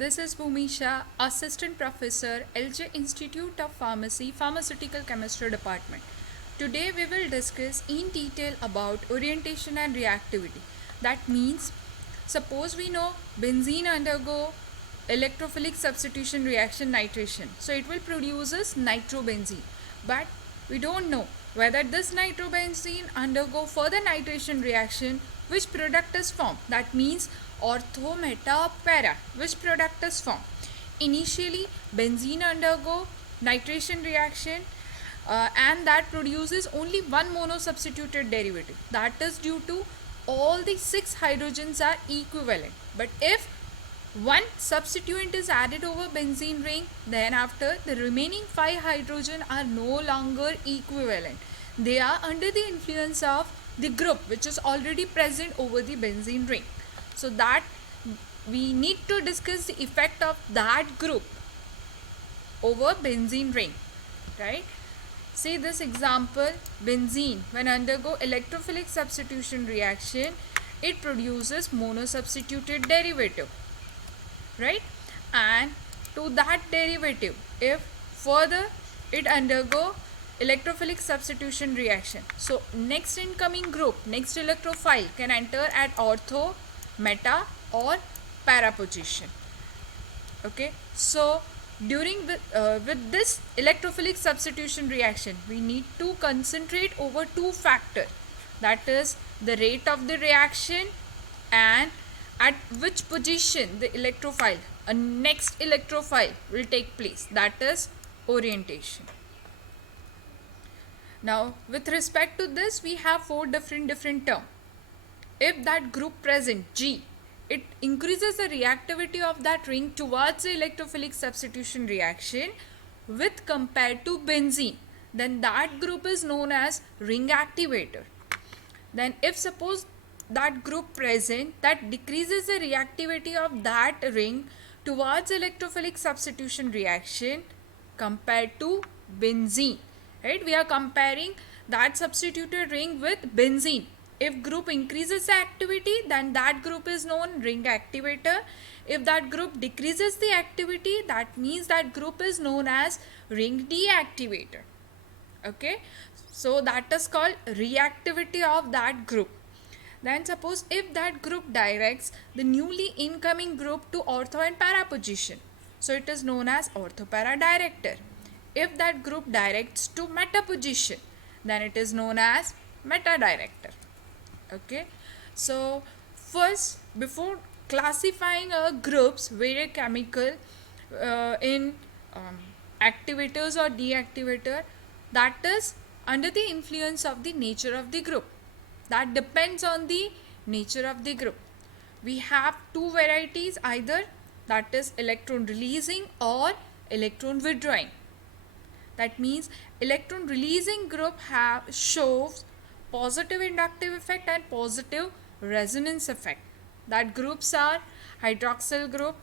This is Bhumisha, Assistant Professor, LJ Institute of Pharmacy, Pharmaceutical Chemistry Department. Today we will discuss in detail about orientation and reactivity. That means, suppose we know benzene undergo electrophilic substitution reaction nitration. So it will produces nitrobenzene. But we don't know whether this nitrobenzene undergo further nitration reaction, which product is formed. That means ortho, meta, para, which product is formed. Initially, benzene undergo nitration reaction and that produces only one monosubstituted derivative. That is due to all the 6 hydrogens are equivalent. But if one substituent is added over benzene ring, then after the remaining 5 hydrogen are no longer equivalent. They are under the influence of the group which is already present over the benzene ring. So that we need to discuss the effect of that group over benzene ring, right? See this example, benzene when undergo electrophilic substitution reaction, it produces monosubstituted derivative, right? And to that derivative, if further it undergo electrophilic substitution reaction, so next incoming group, next electrophile can enter at ortho, meta or para position. Okay, so during with this electrophilic substitution reaction, we need to concentrate over two factors, that is the rate of the reaction and at which position the electrophile, a next electrophile will take place, that is orientation. Now with respect to this, we have four different terms. If that group present G, it increases the reactivity of that ring towards the electrophilic substitution reaction with compared to benzene, then that group is known as ring activator. Then if suppose that group present that decreases the reactivity of that ring towards electrophilic substitution reaction compared to benzene, right? We are comparing that substituted ring with benzene. If group increases the activity, then that group is known ring activator. If that group decreases the activity, that means that group is known as ring deactivator. Okay, so that is called reactivity of that group. Then suppose if that group directs the newly incoming group to ortho and para position, so it is known as ortho-para director. If that group directs to meta position, then it is known as meta director. Okay, so first, before classifying groups, various chemical in activators or deactivator, that is under the influence of the nature of the group. That depends on the nature of the group. We have two varieties, either that is electron releasing or electron withdrawing. That means electron releasing group shows positive inductive effect and positive resonance effect. That groups are hydroxyl group,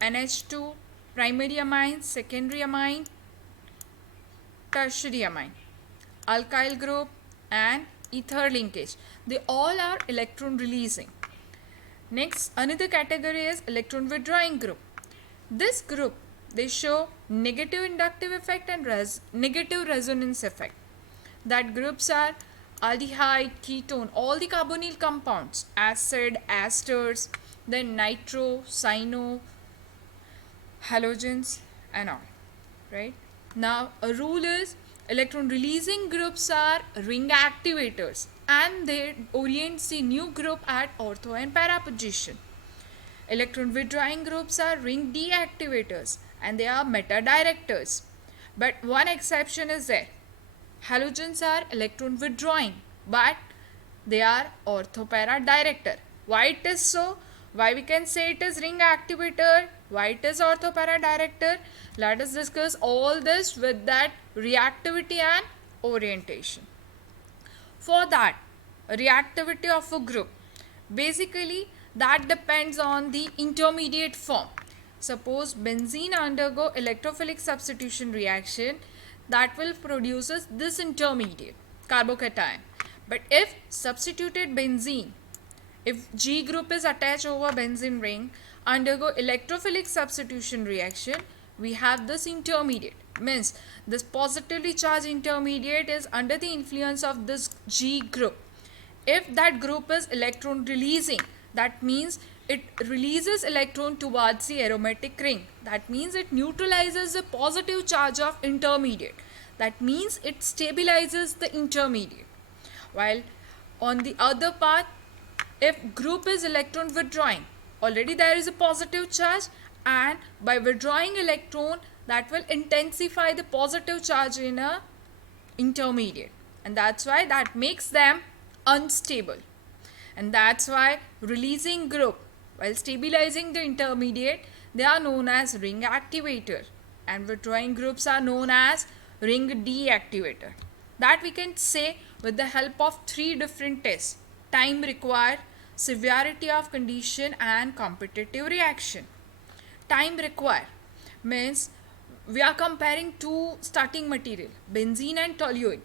NH2, primary amine, secondary amine, tertiary amine, alkyl group and ether linkage. They all are electron releasing. Next, another category is electron withdrawing group. This group, they show negative inductive effect and negative resonance effect. That groups are aldehyde, ketone, all the carbonyl compounds, acid, esters, then nitro, cyano, halogens and all, right? Now a rule is electron releasing groups are ring activators and they orient the new group at ortho and para position. Electron withdrawing groups are ring deactivators and they are meta directors. But one exception is there. Halogens are electron withdrawing, but they are ortho-para director. Why it is so? Why we can say it is ring activator? Why it is ortho-para director? Let us discuss all this with that reactivity and orientation. For that, reactivity of a group, basically that depends on the intermediate form. Suppose benzene undergo electrophilic substitution reaction, that will produce this intermediate carbocation. But if substituted benzene, if G group is attached over benzene ring, undergo electrophilic substitution reaction, we have this intermediate. Means this positively charged intermediate is under the influence of this G group. If that group is electron releasing, that means it releases electron towards the aromatic ring. That means it neutralizes the positive charge of intermediate. That means it stabilizes the intermediate. While on the other part, if group is electron withdrawing, already there is a positive charge, and by withdrawing electron, that will intensify the positive charge in a intermediate, and that's why that makes them unstable. And that's why releasing group while stabilizing the intermediate, they are known as ring activator, and withdrawing groups are known as ring deactivator. That we can say with the help of three different tests: time required, severity of condition, and competitive reaction. Time required means we are comparing two starting material, benzene and toluene.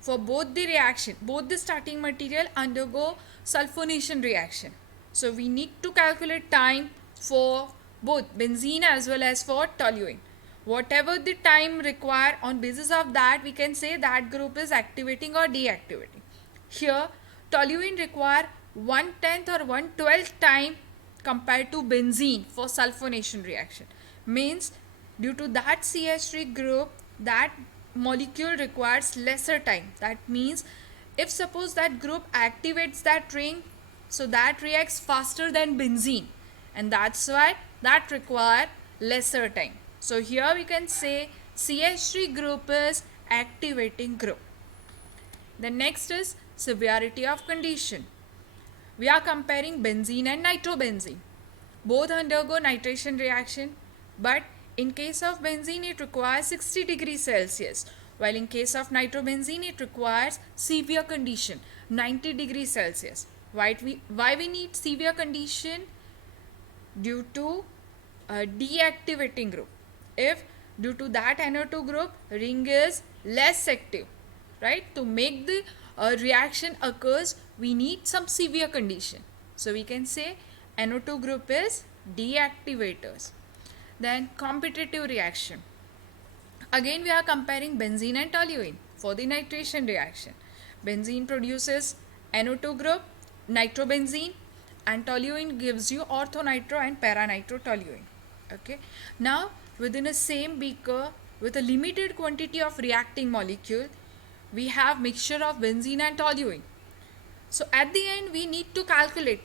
For both the reaction, both the starting material undergo sulfonation reaction. So we need to calculate time for both benzene as well as for toluene. Whatever the time required, on basis of that we can say that group is activating or deactivating. Here toluene require 1/10 or 1/12 time compared to benzene for sulfonation reaction. Means due to that CH3 group, that molecule requires lesser time. That means if suppose that group activates that ring, so that reacts faster than benzene, and that's why that require lesser time. So here we can say CH3 group is activating group. The next is severity of condition. We are comparing benzene and nitrobenzene. Both undergo nitration reaction, but in case of benzene it requires 60 degrees Celsius, while in case of nitrobenzene it requires severe condition 90 degrees Celsius. Why we need severe condition? Due to deactivating group. If due to that NO2 group ring is less active, right, to make the reaction occurs, we need some severe condition. So we can say NO2 group is deactivators. Then competitive reaction. Again we are comparing benzene and toluene for the nitration reaction. Benzene produces NO2 group, nitrobenzene, and toluene gives you orthonitro and paranitrotoluene. Okay. Now within a same beaker with a limited quantity of reacting molecule, we have mixture of benzene and toluene. So at the end we need to calculate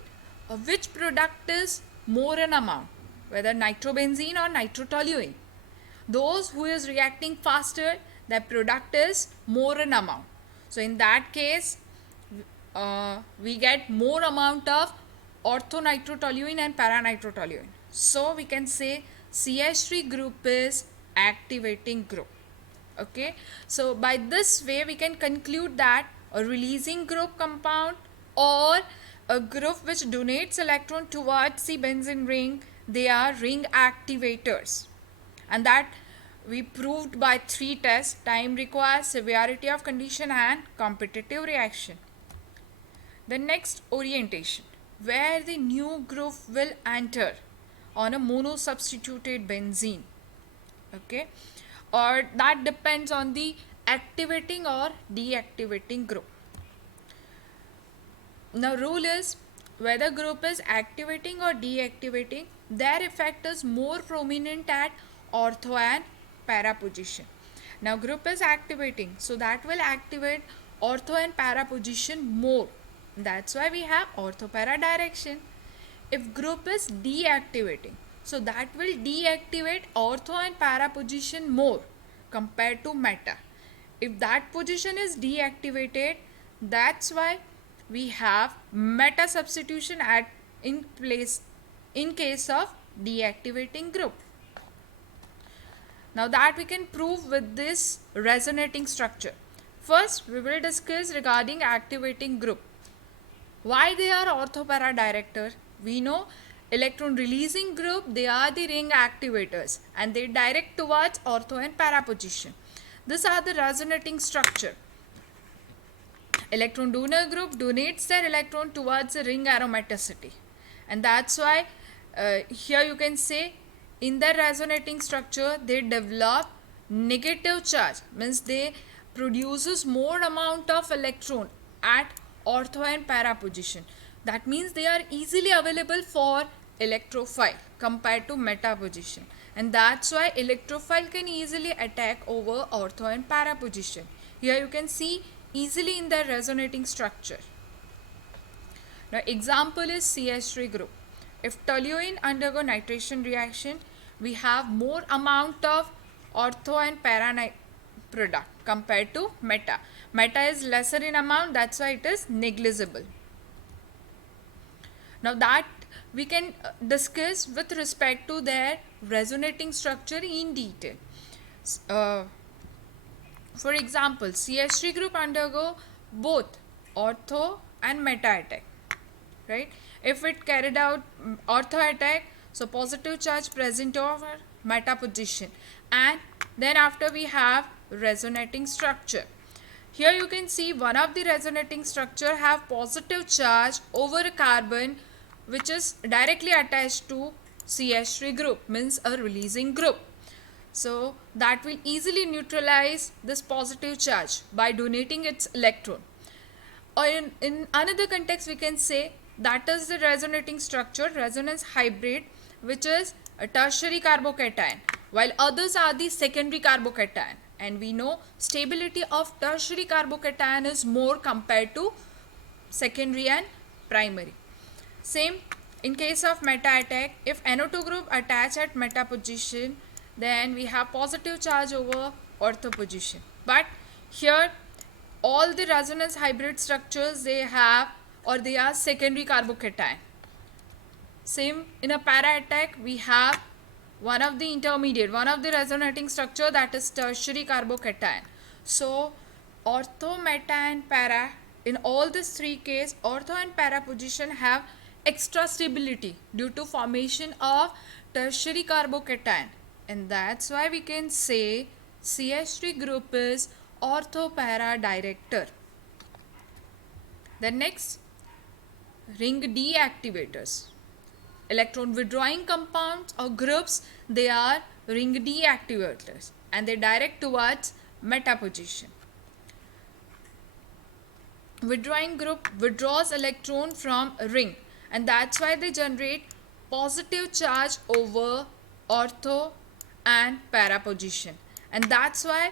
which product is more in amount, whether nitrobenzene or nitrotoluene. Those who is reacting faster, their product is more in amount. So in that case we get more amount of orthonitrotoluene and paranitrotoluene. So we can say CH3 group is activating group. Okay, so by this way we can conclude that a releasing group compound or a group which donates electron towards the benzene ring, they are ring activators, and that we proved by three tests: time required, severity of condition, and competitive reaction. The next, orientation, where the new group will enter on a monosubstituted benzene. Okay, or that depends on the activating or deactivating group. Now rule is whether group is activating or deactivating, their effect is more prominent at ortho and para position. Now group is activating, so that will activate ortho and para position more. That's why we have ortho para direction. If group is deactivating, so that will deactivate ortho and para position more compared to meta. If that position is deactivated, that's why we have meta substitution in place in case of deactivating group. Now that we can prove with this resonating structure. First we will discuss regarding activating group. Why they are orthopara director? We know electron releasing group, they are the ring activators and they direct towards ortho and para position. These are the resonating structure. Electron donor group donates their electron towards the ring aromaticity, and that's why Here you can say in their resonating structure they develop negative charge, means they produces more amount of electron at ortho and para position. That means they are easily available for electrophile compared to meta position, and that's why electrophile can easily attack over ortho and para position. Here you can see easily in their resonating structure. Now example is CH3 group. If toluene undergo nitration reaction, we have more amount of ortho and para product compared to meta. Meta is lesser in amount, that's why it is negligible. Now that we can discuss with respect to their resonating structure in detail. For example, CH3 group undergo both ortho and meta attack, right? If it carried out ortho attack, so positive charge present over meta position, and then after we have resonating structure. Here you can see one of the resonating structure have positive charge over a carbon which is directly attached to CH3 group, means a releasing group. So that will easily neutralize this positive charge by donating its electron. Or in another context we can say that is the resonating structure, resonance hybrid, which is a tertiary carbocation, while others are the secondary carbocation, and we know stability of tertiary carbocation is more compared to secondary and primary. Same in case of meta attack, if NO2 group attach at meta position, then we have positive charge over ortho position. But here all the resonance hybrid structures they have, or they are secondary carbocation. Same in a para attack, we have one of the intermediate, one of the resonating structure, that is tertiary carbocation. So ortho, meta and para, in all these three cases, ortho and para position have extra stability due to formation of tertiary carbocation, and that's why we can say CH3 group is ortho para director. Then next, ring D activators. Electron withdrawing compounds or groups, they are ring D activators and they direct towards meta position. Withdrawing group withdraws electron from a ring, and that's why they generate positive charge over ortho and para position, and that's why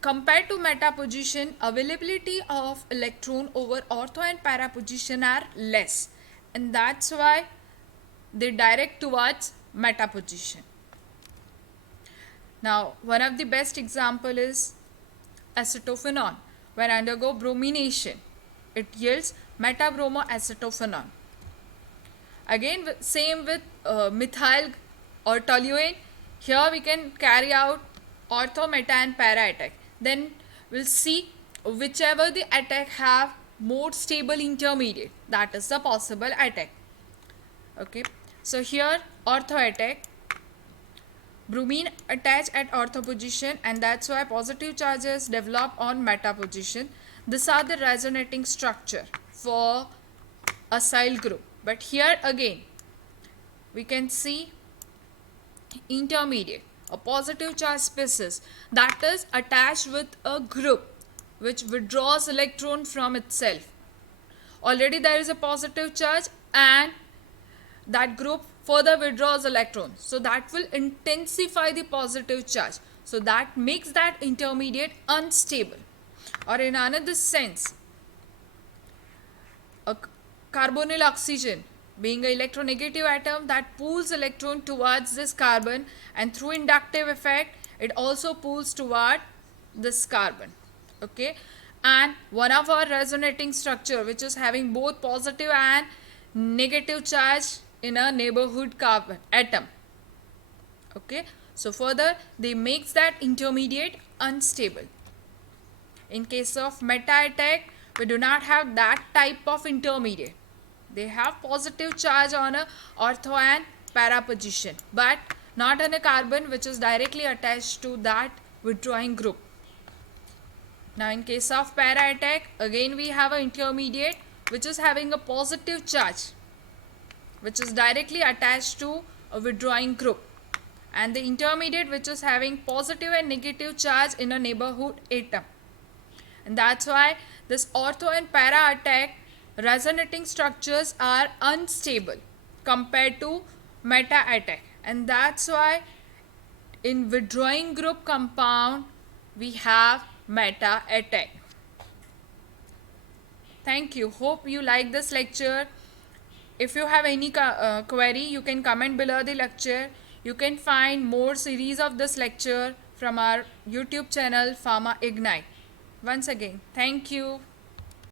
compared to meta position, availability of electron over ortho and para position are less, and that's why they direct towards meta position. Now one of the best example is acetophenone. When undergo bromination, it yields metabromoacetophenone. Again same with methyl or toluene. Here we can carry out ortho, meta and para attack. Then we'll see whichever the attack have more stable intermediate, that is the possible attack. Okay, so here ortho attack, bromine attach at ortho position, and that's why positive charges develop on meta position. These are the resonating structure for acyl group. But here again we can see intermediate, a positive charge species that is attached with a group which withdraws electron from itself. Already there is a positive charge and that group further withdraws electron, so that will intensify the positive charge, so that makes that intermediate unstable. Or in another sense, a carbonyl oxygen being an electronegative atom that pulls electron towards this carbon, and through inductive effect it also pulls toward this carbon. Okay, and one of our resonating structure which is having both positive and negative charge in a neighborhood carbon atom. Okay, so further they makes that intermediate unstable. In case of meta attack, we do not have that type of intermediate. They have positive charge on a ortho and para position, but not on a carbon which is directly attached to that withdrawing group. Now in case of para attack, again we have an intermediate which is having a positive charge which is directly attached to a withdrawing group, and the intermediate which is having positive and negative charge in a neighborhood atom. And that's why this ortho and para attack resonating structures are unstable compared to meta attack, and that's why in withdrawing group compound we have meta attack. Thank you. Hope you like this lecture. If you have any query, you can comment below the lecture. You can find more series of this lecture from our YouTube channel Pharma Ignite. Once again, thank you.